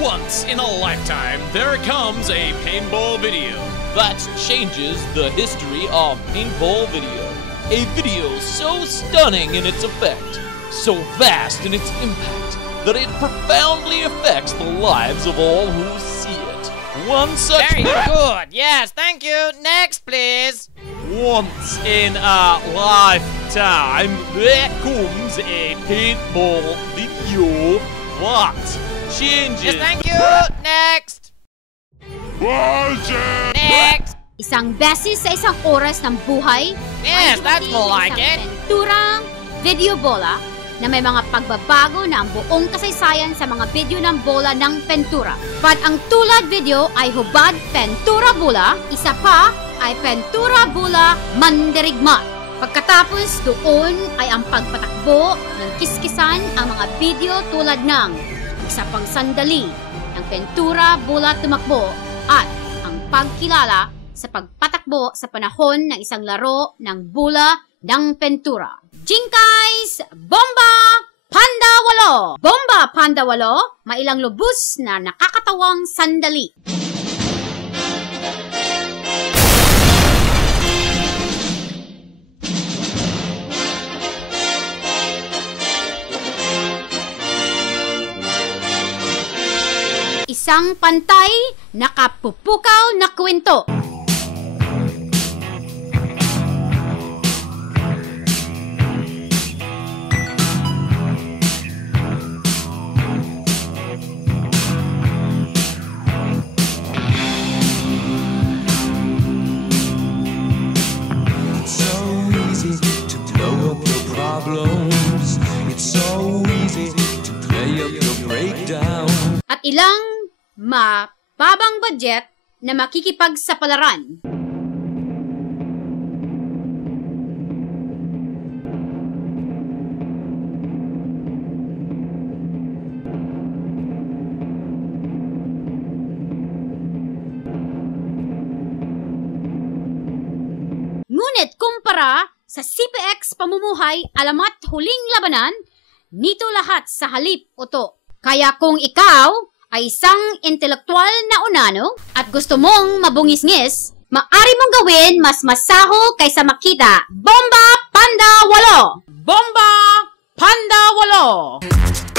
Once in a lifetime, there comes a paintball video that changes the history of paintball video. A video so stunning in its effect, so vast in its impact, that it profoundly affects the lives of all who see it. One such... Very good. Yes, thank you. Next, please. Once in a lifetime, there comes a paintball video that changes... Yes, thank you. Next. Next. Isang beses sa isang oras ng buhay. Yes, that's more like it. Penturang video bola na may mga pagbabago na ang buong kasaysayan sa mga video ng bola ng pentura. Pat ang tulad video ay hubad pentura bola, isa pa ay pentura bola mandirigma. Pagkatapos doon ay ang pagpatakbo ng kiskisan ang mga video tulad ng isa pang sandali ng pentura bola tumakbo at ang pagkilala sa pagpatakbo sa panahon ng isang laro ng bola ng pentura. Jinkais Bomba Panda 8! Bomba Panda 8, mailang lubos na nakakatawang sandali. Isang pantay, nakapupukaw na kwento. At ilang mababang budget na makikipagsapalaran. Ngunit kumpara sa CPX pamumuhay alamat huling labanan, nito lahat sa halip uto. Kaya kung ikaw ay isang intelektual na unano at gusto mong mabungis-ngis, maari mong gawin mas masaho kaysa makita Bomba Panda 8! Bomba Panda 8!